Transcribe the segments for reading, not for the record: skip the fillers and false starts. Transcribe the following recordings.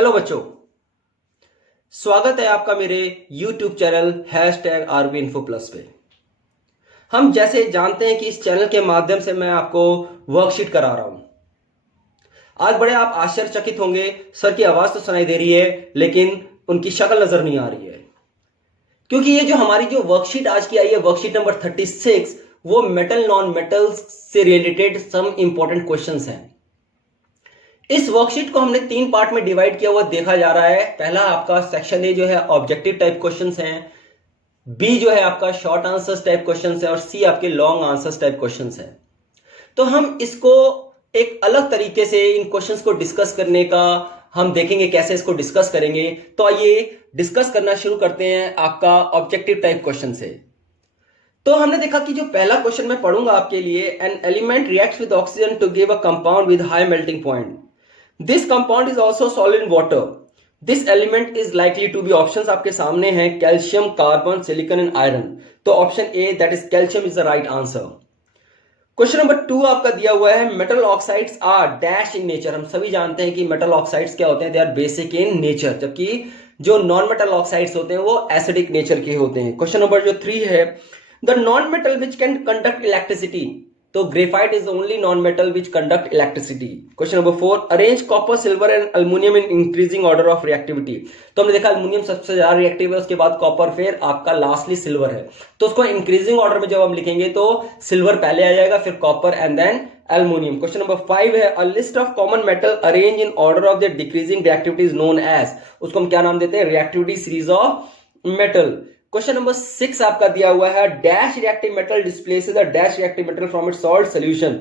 Hello बच्चों, स्वागत है आपका मेरे YouTube चैनल #RVInfoPlus पे। हम जैसे जानते हैं कि इस चैनल के माध्यम से मैं आपको वर्कशीट करा रहा हूं। आज बड़े आप आश्चर्यचकित होंगे, सर की आवाज तो सुनाई दे रही है लेकिन उनकी शक्ल नजर नहीं आ रही है, क्योंकि ये जो हमारी जो वर्कशीट आज की आई है, वर्कशीट नंबर 36, वो मेटल नॉन मेटल्स से रिलेटेड सम इंपॉर्टेंट क्वेश्चंस हैं। इस वर्कशीट को हमने 3 पार्ट में डिवाइड किया हुआ देखा जा रहा है। पहला आपका सेक्शन ए जो है ऑब्जेक्टिव टाइप क्वेश्चंस हैं, बी जो है आपका शॉर्ट आंसर्स टाइप क्वेश्चंस है और सी आपके लॉन्ग आंसर्स टाइप क्वेश्चंस हैं। तो हम इसको एक अलग तरीके से इन क्वेश्चंस को डिस्कस करने का हम देखेंगे, कैसे इसको डिस्कस करेंगे। तो आइए डिस्कस करना शुरू करते हैं आपका ऑब्जेक्टिव टाइप क्वेश्चन से। तो हमने देखा कि जो पहला क्वेश्चन मैं पढ़ूंगा आपके लिए, an element reacts with oxygen to give a compound with high melting point. This compound is also solid in water. This element is likely to be options आपके सामने हैं, calcium, carbon, silicon and iron. तो option A that is calcium is the right answer. Question number 2 आपका दिया हुआ है, metal oxides are dash in nature. हम सभी जानते हैं कि मेटल ऑक्साइड्स क्या होते हैं, they are basic in nature, जबकि जो नॉन मेटल ऑक्साइड्स होते हैं वो एसिडिक नेचर के होते हैं। क्वेश्चन नंबर जो 3 है, the non metal which can conduct electricity. तो graphite is only non metal which conduct electricity. Question number 4, arrange copper, silver and aluminium in increasing order of reactivity. तो हमने देखा aluminium सबसे ज्यादा रिएक्टिव है, उसके बाद कॉपर, फिर आपका लास्टली सिल्वर है। तो उसको इंक्रीजिंग ऑर्डर में जब हम लिखेंगे तो सिल्वर पहले आ जाएगा, फिर copper and then aluminium. Question number 5 है, a list of common metal arrange in order of the decreasing reactivity is known as. उसको हम क्या नाम देते हैं, reactivity series of metal. Question number 6 आपका दिया हुआ है, dash reactive metal displaces a dash reactive metal from its salt solution.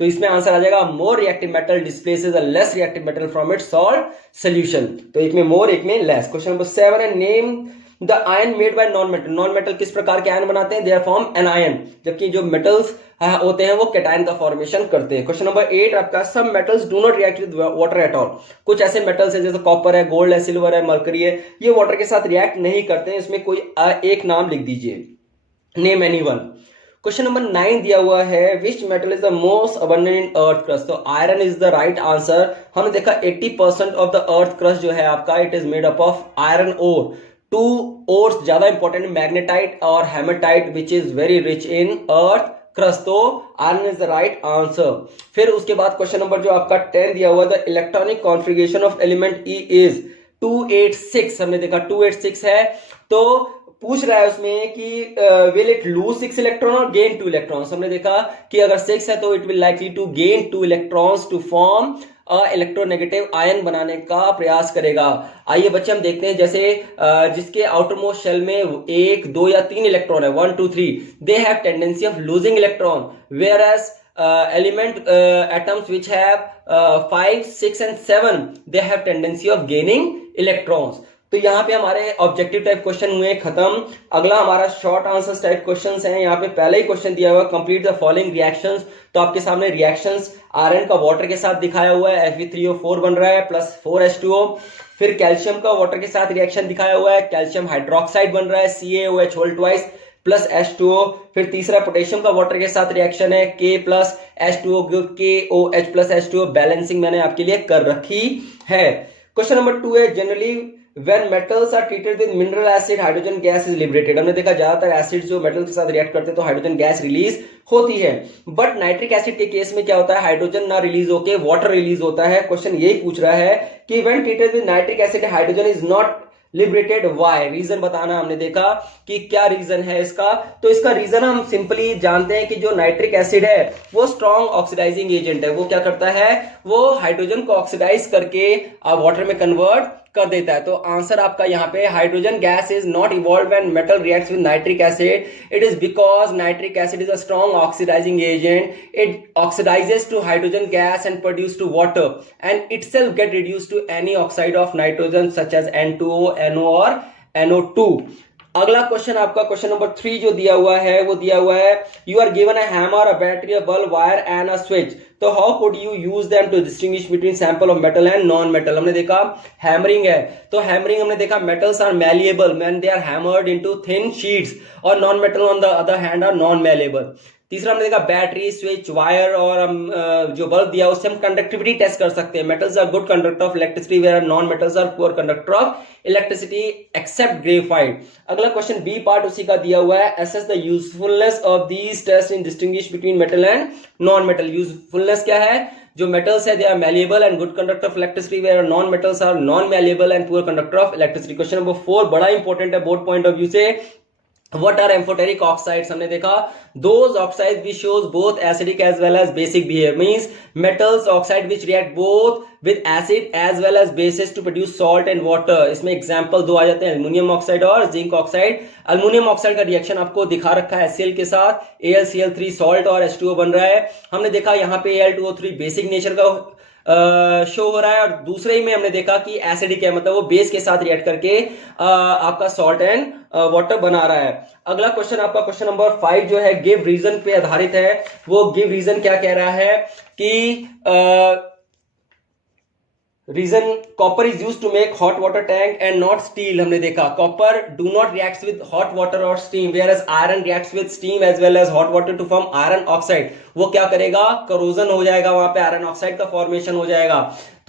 तो इसमें आंसर आ जाएगा, more reactive metal displaces a less reactive metal from its salt solution. तो एक में मोर, एक में लेस। क्वेश्चन नंबर 7 है, name the ion made by non metal. Non metal किस प्रकार के आयन बनाते हैं, दे आर फॉर्म एनायन, जबकि जो मेटल्स होते हैं वो कैटायन का फॉर्मेशन करते हैं। क्वेश्चन नंबर 8 आपका, some metals do not react with water at all. कुछ ऐसे मेटल्स हैं जैसे कॉपर है, गोल्ड है, सिल्वर है, मर्करी है, ये वाटर के साथ रिएक्ट नहीं करते हैं। इसमें कोई एक नाम लिख दीजिए, name any one. Question number 9 दिया हुआ है, which metal is the most abundant in earth crust. तो iron is the right answer. हमने देखा 80% ऑफ द अर्थ क्रस्ट जो है आपका, it is made up of iron ore. 2 ores ज्यादा इंपॉर्टेंट, मैग्नेटाइट और hematite, which is very rich in earth crust. तो iron is the right answer. फिर उसके बाद क्वेश्चन नंबर जो आपका 10 दिया हुआ, the electronic configuration of element E is 286। हमने देखा 286 है, तो पूछ रहा है उसमें कि विल इट लूज 6 इलेक्ट्रॉन और गेन 2 इलेक्ट्रॉन्स। हमने देखा कि अगर 6 है तो it will likely to gain 2 electrons to form electronegative ion बनाने का प्रयास करेगा। आइए बच्चे हम देखते हैं, जैसे जिसके आउटर मोस्ट शेल में 1, 2 या 3 इलेक्ट्रॉन है, 1, 2, 3, they have tendency of losing electron, whereas element atoms which have 5, 6 and 7 they have tendency of gaining electrons. तो यहाँ पे हमारे ऑब्जेक्टिव टाइप क्वेश्चन हुए खत्म। अगला हमारा शॉर्ट आंसर्स टाइप क्वेश्चंस हैं। यहाँ पे पहला ही क्वेश्चन दिया हुआ, कंप्लीट द फॉलोइंग रिएक्शंस। तो आपके सामने रिएक्शंस आयरन का वाटर के साथ दिखाया हुआ है, Fe3O4 बन रहा है प्लस 4H2O। फिर कैल्शियम का वाटर के साथ रिएक्शन दिखाया हुआ है, कैल्शियम हाइड्रोक्साइड बन रहा है, CaOH whole twice plus H2O। फिर तीसरा पोटेशियम का वाटर के साथ रिएक्शन है, K plus H2O, KOH plus H2O। Balancing मैंने आपके लिए कर रखी है। क्वेश्चन नंबर 2 है, generally when metals are treated with mineral acid hydrogen gas is liberated। हमने देखा ज्यादातर एसिड जो मेटल के साथ रिएक्ट करते हैं तो हाइड्रोजन गैस रिलीज होती है, बट नाइट्रिक एसिड के केस में क्या होता है, हाइड्रोजन ना रिलीज होके वाटर रिलीज होता है। क्वेश्चन यही पूछ रहा है कि when treated with nitric acid hydrogen is not liberated, why, reason बताना। हमने देखा कि क्या रीजन है इसका। तो इसका रीजन हम सिंपली जानते हैं कि जो नाइट्रिक एसिड है वो स्ट्रॉन्ग ऑक्सीडाइजिंग एजेंट है। वो क्या करता है, वो हाइड्रोजन को ऑक्सीडाइज करके वाटर में कन्वर्ट कर देता है। तो आंसर आपका यहाँ पे, hydrogen gas is not evolve when metal reacts with nitric acid, it is because nitric acid is a strong oxidising agent. It oxidises to hydrogen gas and produce to water and itself get reduce to any oxide of nitrogen such as N2O, NO और NO2। अगला question आपका question number 3 जो दिया हुआ है, वो दिया हुआ है, you are given a hammer, a battery, a bulb, wire and a switch. तो how could you use them to distinguish between sample of metal and non metal. हमने देखा हैमरिंग है, तो हैमरिंग हमने देखा metals are malleable when they are hammered into thin sheets और non metal on the other hand are non malleable. तीसरा हमने देखा बैटरी, स्विच, वायर और हम जो बल्ब दिया उससे हम कंडक्टिविटी टेस्ट कर सकते हैं। Metals are good conductor of electricity where non metals are poor conductor of electricity except graphite. अगला क्वेश्चन बी पार्ट उसी का दिया हुआ है, assess the usefulness of these test in distinguish between metal and non metal. Usefulness क्या है, जो metals है they are malleable and good conductor of electricity where non metals are non malleable and poor conductor of electricity. Question number 4 बड़ा important है board point of view से। What are amphoteric oxides? हमने देखा those oxides which shows both acidic as well as basic behavior, means metals oxide which react both with acid as well as bases to produce salt and water। इसमें example दो आ जाते हैं, aluminium oxide और zinc oxide. Aluminium oxide का reaction आपको दिखा रखा है HCl के साथ, AlCl3 सॉल्ट और H2O बन रहा है। हमने देखा यहाँ पे Al2O3 बेसिक नेचर का शो हो रहा है, और दूसरे ही में हमने देखा कि एसिडिक है, मतलब वो बेस के साथ रिएक्ट करके आपका सॉल्ट एंड वाटर बना रहा है। अगला क्वेश्चन आपका क्वेश्चन नंबर 5 जो है गिव रीजन पे आधारित है। वो गिव रीजन क्या कह रहा है कि reason copper is use to make hot water tank and not steel. हमने देखा copper do not react with hot water और steam, whereas iron reacts with steam as well as hot water to form iron oxide. वो क्या करेगा, corrosion हो जाएगा, वहां पे आयरन ऑक्साइड का फॉर्मेशन हो जाएगा।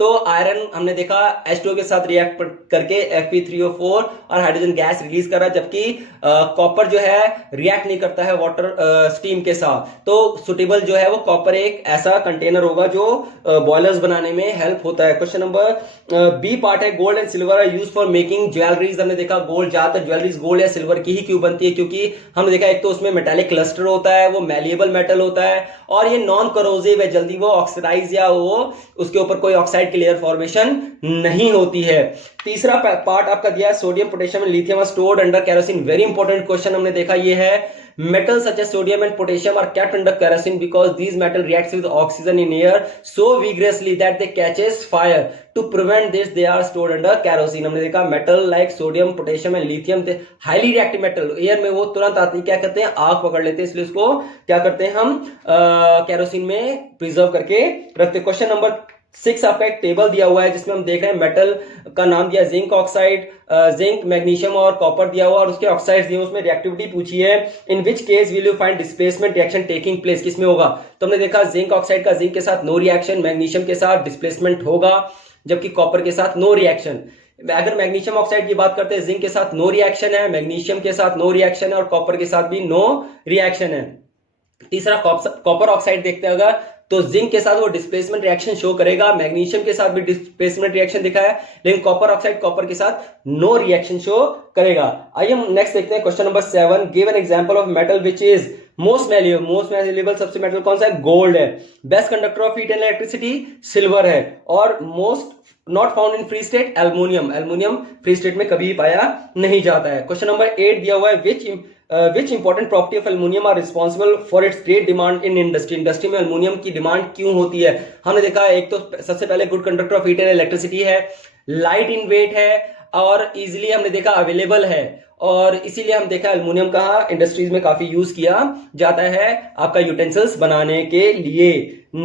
तो आयरन हमने देखा H2O के साथ रिएक्ट करके Fe3O4 और हाइड्रोजन गैस रिलीज कर रहा है, जबकि कॉपर जो है रिएक्ट नहीं करता है वाटर स्टीम के साथ। तो सुटेबल जो है वो कॉपर एक ऐसा कंटेनर होगा जो बॉयलर्स बनाने में हेल्प होता है। क्वेश्चन नंबर बी पार्ट है, gold and silver are used for making jewelleries. हमने देखा गोल्ड, ज्यादातर ज्वेलरीज गोल्ड या सिल्वर की ही क्यों बनती है, क्योंकि हमने देखा एक तो उसमें मेटालिक क्लस्टर होता है, वो मैलिएबल मेटल होता है, और ये नॉन करोजिव है, जल्दी वो ऑक्सीडाइज या वो उसके ऊपर कोई ऑक्साइड की लेयर फॉर्मेशन नहीं होती है। तीसरा पार्ट आपका दिया है sodium, potassium and lithium are stored under kerosene. Very important question हमने देखा ये है, metals such as sodium and potassium are kept under kerosene because these metal reacts with oxygen in air so vigorously that they catches fire. To prevent this they are stored under kerosene। हमने देखा metal like sodium, potassium and lithium they highly reactive metal, air में वो तुरंत आती है, क्या करते हैं, आग पकड़ लेते हैं, इसलिए उसको क्या करते हैं हम केरोसिन में प्रिजर्व करके रखते हैं। क्वेश्चन नंबर 6 आपका एक टेबल दिया हुआ है जिसमें हम देख रहे हैं मेटल का नाम दिया जिंक ऑक्साइड, जिंक, मैग्नीशियम और कॉपर दिया हुआ, और उसके ऑक्साइड्स दिए, उसमें रिएक्टिविटी पूछी है। In which case will you find displacement reaction taking place, किसमें होगा। तो हमने देखा जिंक ऑक्साइड का जिंक के साथ नो रिएक्शन, मैग्नीशियम के साथ डिस्प्लेसमेंट होगा, जबकि कॉपर के साथ नो रिएक्शन। अगर मैग्नीशियम ऑक्साइड की बात करते हैं, जिंक के साथ नो रिएक्शन है, मैग्नीशियम के साथ नो रिएक्शन है, और कॉपर के साथ भी नो रिएक्शन है। तीसरा कॉपर ऑक्साइड देखते हैं, अगर तो जिंक के साथ वो डिस्प्लेसमेंट रिएक्शन शो करेगा, मैग्नीशियम के साथ भी डिस्प्लेसमेंट रिएक्शन दिखा है, लेकिन कॉपर ऑक्साइड कॉपर के साथ नो रिएक्शन शो करेगा। आइए हम नेक्स्ट देखते हैं question number 7, give an example of metal which is most malleable सबसे मेटल कौन सा है, गोल्ड है। Best conductor of heat and electricity silver है, और most not found in free state aluminium free state में कभी पाया नहीं जाता है। क्वेश्चन नंबर 8 दिया हुआ है, which important property of aluminium are responsible for its great demand in industry। Industry में अल्युमिनियम की डिमांड क्यों होती है। हमने देखा एक तो सबसे पहले good conductor of heat and electricity है, लाइट इन वेट है, और इजीली हमने देखा अवेलेबल है, और इसीलिए हम देखा अल्युमिनियम का इंडस्ट्रीज में काफी यूज किया जाता है आपका यूटेंसिल्स बनाने के लिए।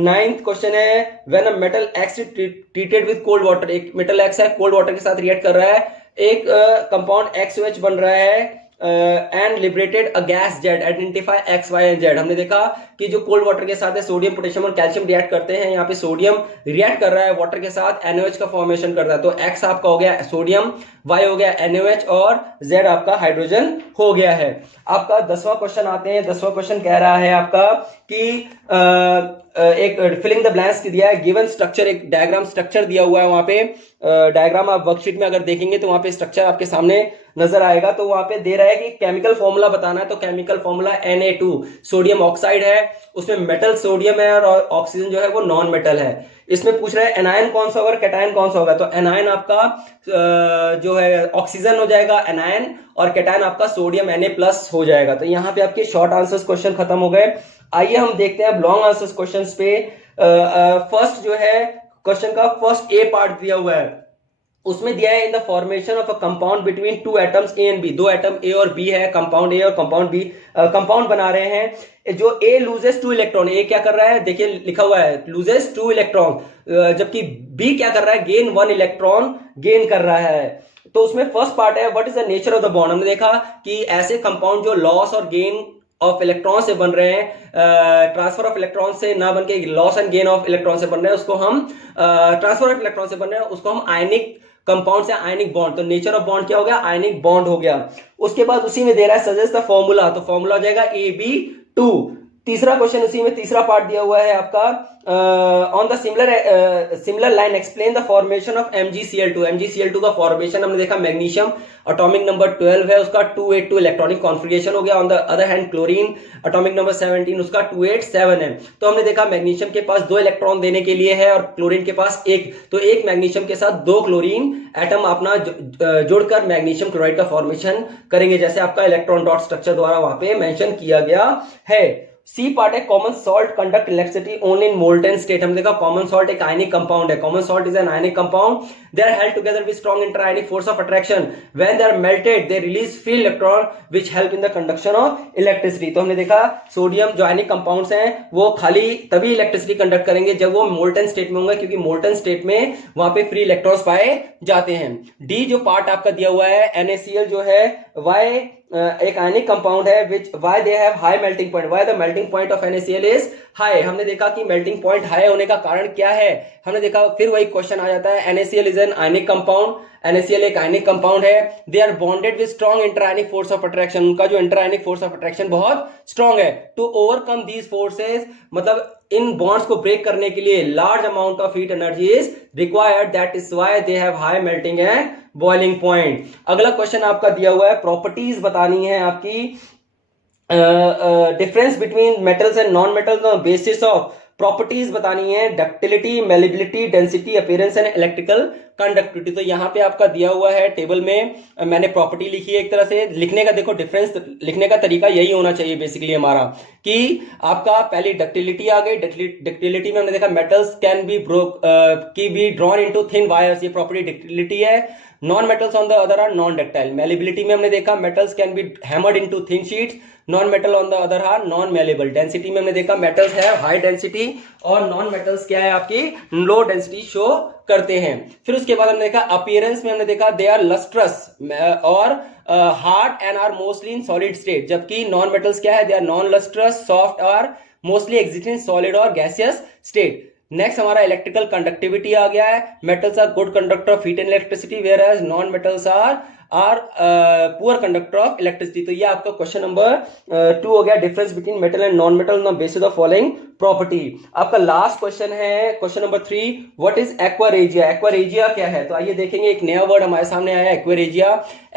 9th क्वेश्चन है, when a metal x treated with cold water, एक मेटल एक्स है कोल्ड वाटर के साथ रिएक्ट कर रहा है, एक कंपाउंड XOH बन रहा है and liberated a gas Z, identify X Y and Z. हमने देखा कि जो कोल्ड वाटर के साथ है सोडियम, पोटेशियम और कैल्शियम रिएक्ट करते हैं, यहाँ पे सोडियम रिएक्ट कर रहा है वाटर के साथ, NaOH का फॉर्मेशन कर रहा है, तो एक्स आपका हो गया सोडियम, वाई हो गया NaOH, और जेड आपका हाइड्रोजन हो गया है। आपका 10वां क्वेश्चन आते हैं। 10वां क्वेश्चन कह रहा है आपका कि एक फिलिंग द ब्लैंक्स दिया है, गिवन स्ट्रक्चर, एक डायग्राम स्ट्रक्चर दिया हुआ है, वहां पे डायग्राम आप वर्कशीट में अगर देखेंगे तो वहां पे स्ट्रक्चर आपके सामने नजर आएगा। तो वहां पे दे रहा है कि केमिकल फॉर्मूला बताना है, तो chemical formula Na2 sodium oxide है, उसमें मेटल सोडियम है, और ऑक्सीजन जो है वो नॉन मेटल है। इसमें पूछ रहा है एनायन कौन सा होगा, कैटायन कौन सा होगा। तो एनायन आपका जो है ऑक्सीजन हो जाएगा एनायन, और कैटायन आपका सोडियम Na+ हो जाएगा। तो यहाँ पे आपके शॉर्ट आंसर्स क्वेश्चन खत्म हो गए। आइए हम देखते हैं अब लॉन्ग आंसर्स क्वेश्चन पे। फर्स्ट जो है क्वेश्चन का फर्स्ट ए पार्ट दिया हुआ है, उसमें दिया है in the formation of a compound between two atoms A and B, दो एटम ए और बी है, कंपाउंड ए और कंपाउंड बी कंपाउंड बना रहे हैं। जो ए लूजेस 2 इलेक्ट्रॉन, ए क्या कर रहा है, देखिए लिखा हुआ है लूजेस 2 इलेक्ट्रॉन, जबकि बी क्या कर रहा है, गेन 1 इलेक्ट्रॉन गेन कर रहा है। तो उसमें फर्स्ट पार्ट है what is the nature of the bond. हमने देखा कि ऐसे कंपाउंड जो लॉस और गेन ऑफ इलेक्ट्रॉन से बन रहे हैं, ट्रांसफर ऑफ इलेक्ट्रॉन से ना बन के loss and gain of electron से बन रहे हैं, उसको हम ट्रांसफर ऑफ इलेक्ट्रॉन से बन रहे हैं उसको हम आयनिक कंपाउंड से आयनिक बॉन्ड। तो नेचर ऑफ बॉन्ड क्या हो गया, आयनिक बॉन्ड हो गया। उसके बाद उसी में दे रहा है सजेस्ट द फॉर्मूला, तो फॉर्मूला हो जाएगा AB2। तीसरा क्वेश्चन उसी में तीसरा पार्ट दिया हुआ है आपका, on the similar line explain the formation of MgCl2। MgCl2 का फॉर्मेशन हमने देखा, मैग्नीशियम एटॉमिक नंबर 12 है उसका 282 इलेक्ट्रॉनिक कॉन्फिगरेशन हो गया। On the other hand chlorine atomic number 17 उसका 287 है। तो हमने देखा मैग्नीशियम के पास 2 इलेक्ट्रॉन देने के लिए है और क्लोरीन के पास 1, तो 1 मैग्नीशियम के साथ 2 क्लोरीन एटम अपना जोड़कर मैग्नीशियम क्लोराइड का फॉर्मेशन करेंगे, जैसे आपका इलेक्ट्रॉन डॉट स्ट्रक्चर द्वारा वहां पे मेंशन किया गया है। सी पार्ट है common salt conduct electricity only in molten state. हमने देखा कॉमन सॉल्ट एक आयनिक कंपाउंड है, common salt is an ionic compound, they are held together with strong interionic force of attraction, when they are melted they release free electron which help in the conduction of electricity. तो हमने देखा sodium जो ionic compounds हैं वो खाली तभी electricity conduct करेंगे जब वो मोल्टेन स्टेट में होंगे, क्योंकि मोल्टेन स्टेट में वहां पे फ्री इलेक्ट्रॉन्स पाए जाते हैं। डी जो पार्ट आपका दिया हुआ है NaCl जो है वाई एक आयनिक कंपाउंड है which why they have high melting point, why the melting point of NaCl is high. हमने देखा कि मेल्टिंग पॉइंट हाई होने का कारण क्या है, हमने देखा फिर वही क्वेश्चन आ जाता है। NaCl is an ionic compound, NaCl एक आयनिक कंपाउंड है, they are bonded with strong interionic force of attraction, उनका जो इंटरआयनिक फोर्स ऑफ अट्रैक्शन बहुत स्ट्रॉन्ग है। टू ओवरकम दीज फोर्सेस, मतलब इन बॉन्ड्स को ब्रेक करने के लिए large amount of heat energy is required, that is why they have high melting and boiling point. अगला क्वेश्चन आपका दिया हुआ है, प्रॉपर्टीज बतानी है आपकी, difference between metals and non metals on basis of, properties बतानी है ductility, malleability, density, appearance and electrical conductivity. तो यहाँ पे आपका दिया हुआ है टेबल में, मैंने प्रॉपर्टी लिखी है। एक तरह से लिखने का देखो डिफरेंस लिखने का तरीका यही होना चाहिए बेसिकली हमारा, कि आपका पहली डक्टिलिटी आ गई, डक्टिलिटी में हमने देखा metals can be be drawn into thin wires, ये प्रॉपर्टी डक्टिलिटी है। Non metals on the other are non ductile. Malleability में हमने देखा metals can be hammered into thin sheets, non metal on the other are non malleable. Density में हमने देखा metals है high density और नॉन मेटल्स क्या है आपकी लो डेंसिटी शो करते हैं। फिर उसके बाद हमने देखा अपीयरेंस में हमने देखा दे आर लस्ट्रस और hard and are mostly in solid state, जबकि नॉन मेटल्स क्या है, they are non lustrous, soft और मोस्टली एग्जिस्ट इन सॉलिड और गैसियस स्टेट। नेक्स्ट हमारा इलेक्ट्रिकल कंडक्टिविटी आ गया है, metals are good conductor of heat and electricity whereas non metals are poor conductor of electricity. तो ये आपका question number 2 हो गया, difference between metal and non metal on basis of following property. आपका last question है question number 3, what is aqua regia. Aqua regia क्या है, तो आइए देखेंगे, एक नया वर्ड हमारे सामने आया एक्वेरेजिया।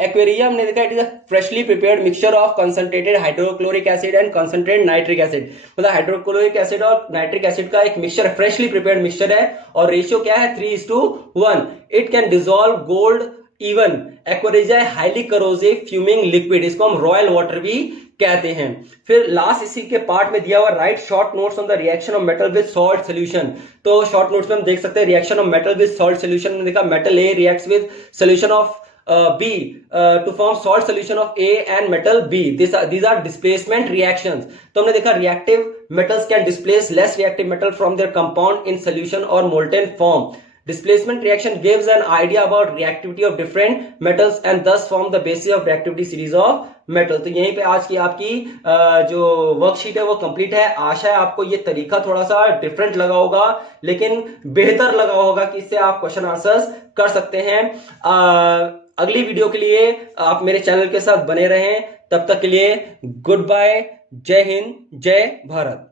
एक्वेरेजिया हमने देखा it is a freshly prepared mixture of concentrated hydrochloric acid and concentrated nitric acid, मतलब हाइड्रोक्लोरिक एसिड और नाइट्रिक एसिड का एक मिक्सचर, फ्रेशली प्रिपेयर्ड मिक्सचर है और रेशियो क्या है 3:1। It can dissolve gold even. Aqua regia highly corrosive fuming liquid, इसको हम रॉयल वाटर भी कहते हैं। फिर लास्ट इसी के पार्ट में दिया हुआ right short notes on the reaction of metal with salt solution. तो शॉर्ट नोट्स में हम देख सकते हैं reaction of metal with salt solution में देखा metal A reacts with solution of B to form salt solution of A and metal B. These are displacement reactions. तो हमने देखा reactive metals can displace less reactive metal from their compound in solution or molten form. Displacement reaction gives an idea about reactivity of different metals and thus form the basis of reactivity series of metal. तो यहीं पे आज की आपकी जो worksheet है वो complete है। आशा है आपको ये तरीका थोड़ा सा डिफरेंट लगा होगा, लेकिन बेहतर लगा होगा कि इससे आप क्वेश्चन आंसर्स कर सकते हैं। अगली वीडियो के लिए आप मेरे चैनल के साथ बने रहें, तब तक के लिए गुड बाय, जय हिंद, जय भारत।